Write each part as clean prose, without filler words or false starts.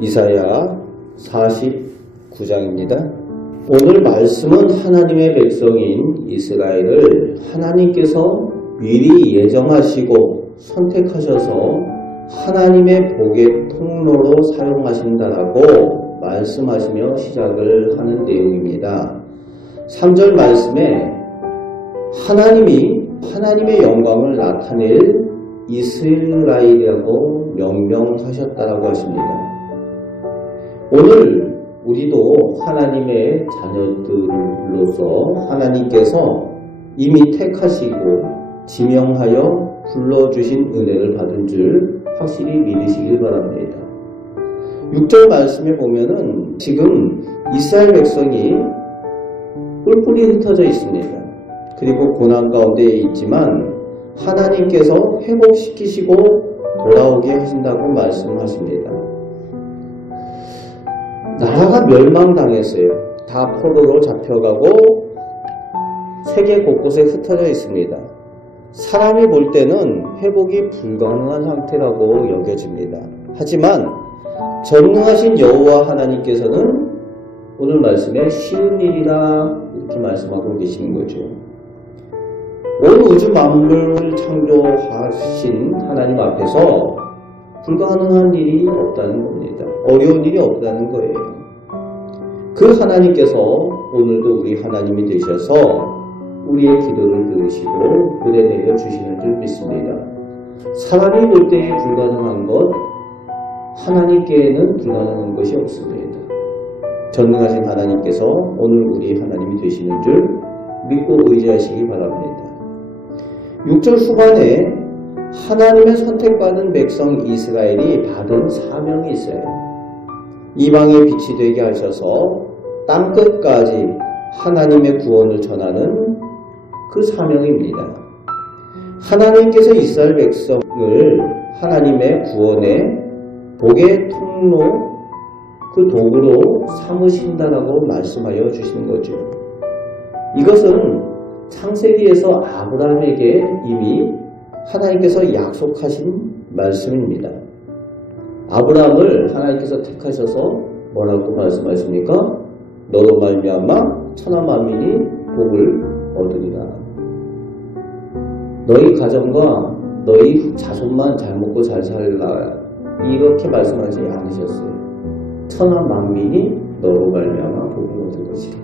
이사야 49장입니다. 오늘 말씀은 하나님의 백성인 이스라엘을 하나님께서 미리 예정하시고 선택하셔서 하나님의 복의 통로로 사용하신다라고 말씀하시며 시작을 하는 내용입니다. 3절 말씀에 하나님이 하나님의 영광을 나타낼 이스라엘이라고 명명하셨다라고 하십니다. 오늘 우리도 하나님의 자녀들로서 하나님께서 이미 택하시고 지명하여 불러주신 은혜를 받은 줄 확실히 믿으시길 바랍니다. 6절 말씀에 보면은 지금 이스라엘 백성이 뿔뿔이 흩어져 있습니다. 그리고 고난 가운데 있지만 하나님께서 회복시키시고 돌아오게 하신다고 말씀하십니다. 나라가 멸망당했어요. 다 포로로 잡혀가고 세계 곳곳에 흩어져 있습니다. 사람이 볼 때는 회복이 불가능한 상태라고 여겨집니다. 하지만 전능하신 여호와 하나님께서는 오늘 말씀에 쉬운 일이라 이렇게 말씀하고 계시는 거죠. 온 우주 만물을 창조하신 하나님 앞에서 불가능한 일이 없다는 겁니다. 어려운 일이 없다는 거예요. 그 하나님께서 오늘도 우리 하나님이 되셔서 우리의 기도를 들으시고 은혜 내려 주시는 줄 믿습니다. 사람이 볼 때에 불가능한 것, 하나님께는 불가능한 것이 없습니다. 전능하신 하나님께서 오늘 우리 하나님이 되시는 줄 믿고 의지하시기 바랍니다. 6절 후반에 하나님의 선택받은 백성 이스라엘이 받은 사명이 있어요. 이방의 빛이 되게 하셔서 땅끝까지 하나님의 구원을 전하는 그 사명입니다. 하나님께서 이스라엘 백성을 하나님의 구원의 복의 통로, 그 도구로 삼으신다라고 말씀하여 주시는 거죠. 이것은 창세기에서 아브라함에게 이미 하나님께서 약속하신 말씀입니다. 아브라함을 하나님께서 택하셔서 뭐라고 말씀하십니까? 너로 말미암아 천하 만민이 복을 얻으리라. 너희 가정과 너희 자손만 잘 먹고 잘 살라, 이렇게 말씀하지 않으셨어요. 천하 만민이 너로 말미암아 복을 얻을 것이라.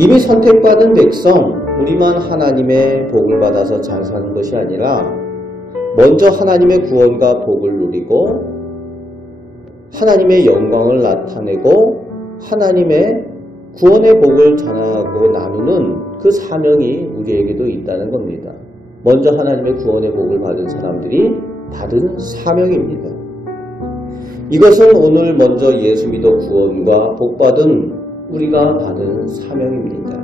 이미 선택받은 백성, 우리만 하나님의 복을 받아서 잘 사는 것이 아니라 먼저 하나님의 구원과 복을 누리고 하나님의 영광을 나타내고 하나님의 구원의 복을 전하고 나누는 그 사명이 우리에게도 있다는 겁니다. 먼저 하나님의 구원의 복을 받은 사람들이 받은 사명입니다. 이것은 오늘 먼저 예수 믿어 구원과 복 받은 우리가 받은 사명입니다.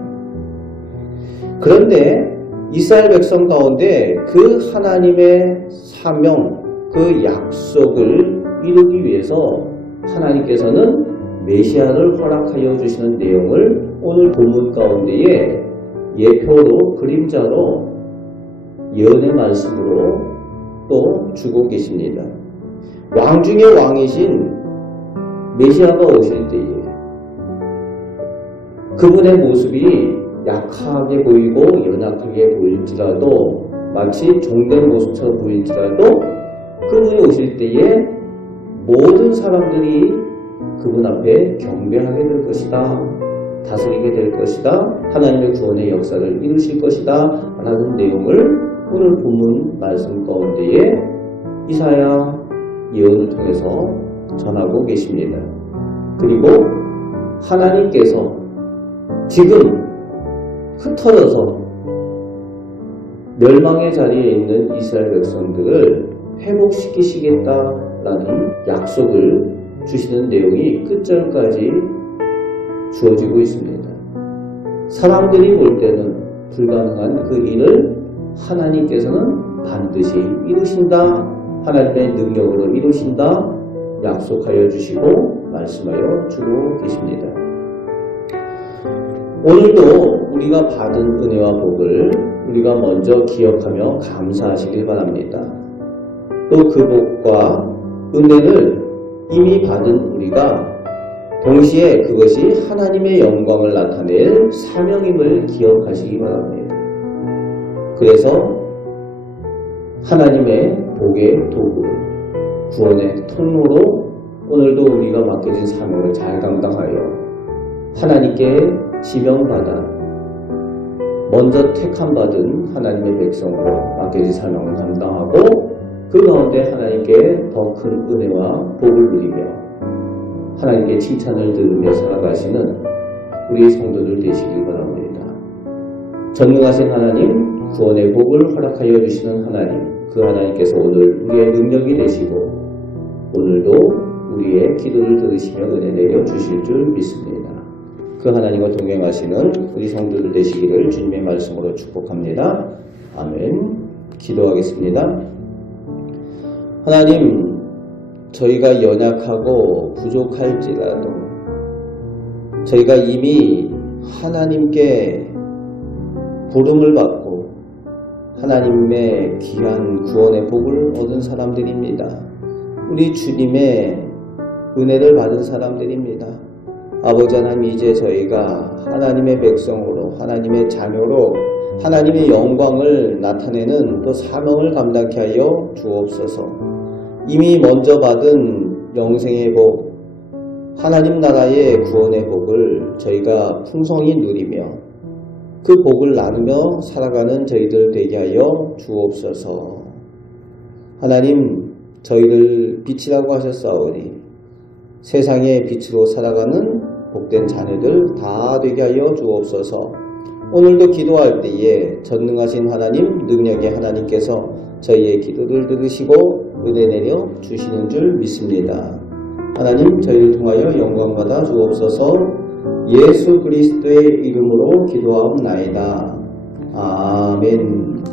그런데 이스라엘 백성 가운데 그 하나님의 사명, 그 약속을 이루기 위해서 하나님께서는 메시아를 허락하여 주시는 내용을 오늘 본문 가운데에 예표로, 그림자로, 예언의 말씀으로 또 주고 계십니다. 왕 중의 왕이신 메시아가 오실 때에 그분의 모습이 약하게 보이고 연약하게 보일지라도, 마치 종된 모습처럼 보일지라도 그분이 오실 때에 모든 사람들이 그분 앞에 경배하게 될 것이다, 다스리게 될 것이다, 하나님의 구원의 역사를 이루실 것이다 라는 내용을 오늘 본문 말씀 가운데에 이사야 예언을 통해서 전하고 계십니다. 그리고 하나님께서 지금 흩어져서 멸망의 자리에 있는 이스라엘 백성들을 회복시키시겠다라는 약속을 주시는 내용이 끝절까지 주어지고 있습니다. 사람들이 볼 때는 불가능한 그 일을 하나님께서는 반드시 이루신다, 하나님의 능력으로 이루신다 약속하여 주시고 말씀하여 주고 계십니다. 오늘도 우리 우리가 받은 은혜와 복을 우리가 먼저 기억하며 감사하시길 바랍니다. 또 그 복과 은혜를 이미 받은 우리가 동시에 그것이 하나님의 영광을 나타낼 사명임을 기억하시기 바랍니다. 그래서 하나님의 복의 도구, 구원의 통로로 오늘도 우리가 맡겨진 사명을 잘 감당하여 하나님께 지명받아 먼저 택함받은 하나님의 백성으로 맡겨진 사명을 감당하고 그 가운데 하나님께 더 큰 은혜와 복을 누리며 하나님께 칭찬을 들으며 살아가시는 우리 성도들 되시길 바랍니다. 전능하신 하나님, 구원의 복을 허락하여 주시는 하나님, 그 하나님께서 오늘 우리의 능력이 되시고 오늘도 우리의 기도를 들으시며 은혜 내려 주실 줄 믿습니다. 그 하나님과 동행하시는 우리 성도들 되시기를 주님의 말씀으로 축복합니다. 아멘. 기도하겠습니다. 하나님, 저희가 연약하고 부족할지라도 저희가 이미 하나님께 부름을 받고 하나님의 귀한 구원의 복을 얻은 사람들입니다. 우리 주님의 은혜를 받은 사람들입니다. 아버지 하나님, 이제 저희가 하나님의 백성으로 하나님의 자녀로 하나님의 영광을 나타내는 또 사명을 감당케 하여 주옵소서. 이미 먼저 받은 영생의 복, 하나님 나라의 구원의 복을 저희가 풍성히 누리며 그 복을 나누며 살아가는 저희들 되게 하여 주옵소서. 하나님, 저희를 빛이라고 하셨사오니 세상의 빛으로 살아가는 복된 자녀들 다 되게 하여 주옵소서. 오늘도 기도할 때에 전능하신 하나님, 능력의 하나님께서 저희의 기도를 들으시고 은혜 내려 주시는 줄 믿습니다. 하나님, 저희를 통하여 영광 받아 주옵소서. 예수 그리스도의 이름으로 기도하옵나이다. 아멘.